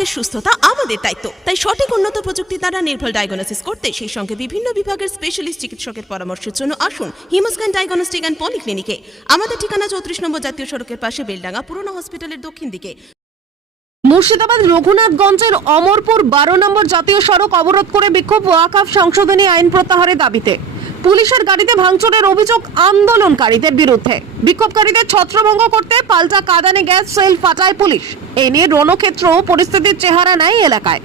স্বাস্থ্যের সুস্থতা আমাদের দায়িত্ব। তাই সঠিক উন্নত প্রযুক্তি দ্বারা নির্ভুল ডায়াগনোসিস করতে সেই সঙ্গে বিভিন্ন বিভাগের স্পেশালিস্ট চিকিৎসকের পরামর্শের জন্য আসুন হিমোস্ক্যান ডায়াগনস্টিক অ্যান্ড পলিক্লিনিকে আমাদের ঠিকানা চৌত্রিশ নম্বর জাতীয় সড়কের পাশে বেলডাঙ্গা পুরনো হসপিটালের দক্ষিণ দিকে। মুর্শিদাবাদ রঘুনাথগঞ্জের অমরপুর বারো নম্বর জাতীয় সড়ক অবরোধ করে বিক্ষোভ ওয়াকাফ সংশোধনী আইন প্রত্যাহারের দাবিতে। পুলিশের গাড়িতে ভাঙচুরের অভিযোগ আন্দোলনকারীদের বিরুদ্ধে। বিক্ষোভকারীদের ছত্রভঙ্গ করতে পাল্টা কাদানে গ্যাস, সেল ফাটায় পুলিশ। এ নিয়ে রণক্ষেত্র পরিস্থিতির চেহারা নেয় এলাকায়।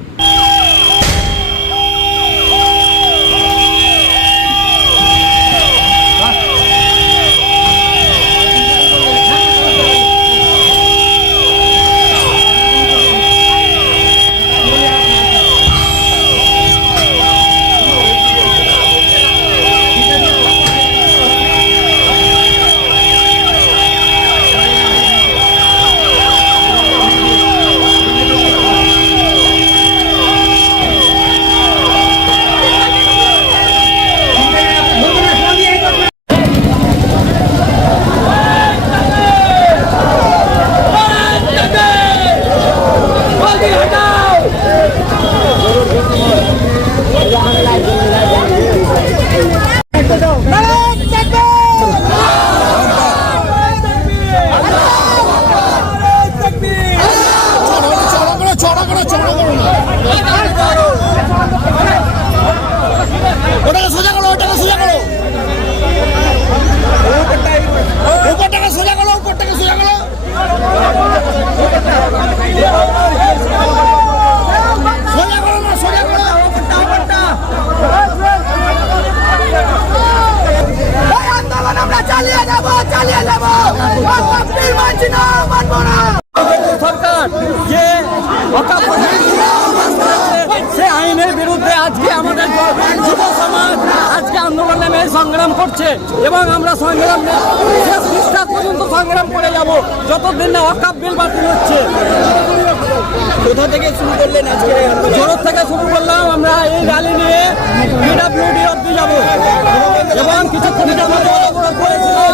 চালিয়ে যাব। মানছি না, মানবো না। সরকার যে সে আইনের বিরুদ্ধে আজকে আমাদের যুব সমাজ আজকে আন্দোলন নেমে সংগ্রাম করছে এবং আমরা সংগ্রাম নিষ্ঠা পর্যন্ত সংগ্রাম করে যাব। যতদিন না ওয়াকাফ বিল বাতিল হচ্ছে। কোথা থেকে শুরু করলেন আজকে জোরত থেকে শুরু করলাম আমরা এই র্যালি নিয়ে পিডাব্লিউডি অব্দি যাব। এবং কিছুক্ষণ যাব করেছিলাম।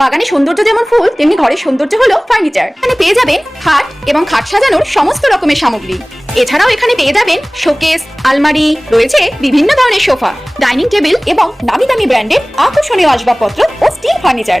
বাগানে সৌন্দর্য যেমন ফুল, তেমনি ঘরের সৌন্দর্য হলো ফার্নিচার এখানে পেয়ে যাবেন খাট এবং খাট সাজানোর সমস্ত রকমের সামগ্রী। এছাড়াও এখানে পেয়ে যাবেন শোকেস আলমারি, রয়েছে বিভিন্ন ধরনের সোফা ডাইনিং টেবিল এবং দামি দামি ব্র্যান্ডের আকর্ষণীয় আসবাবপত্র ও স্টিল ফার্নিচার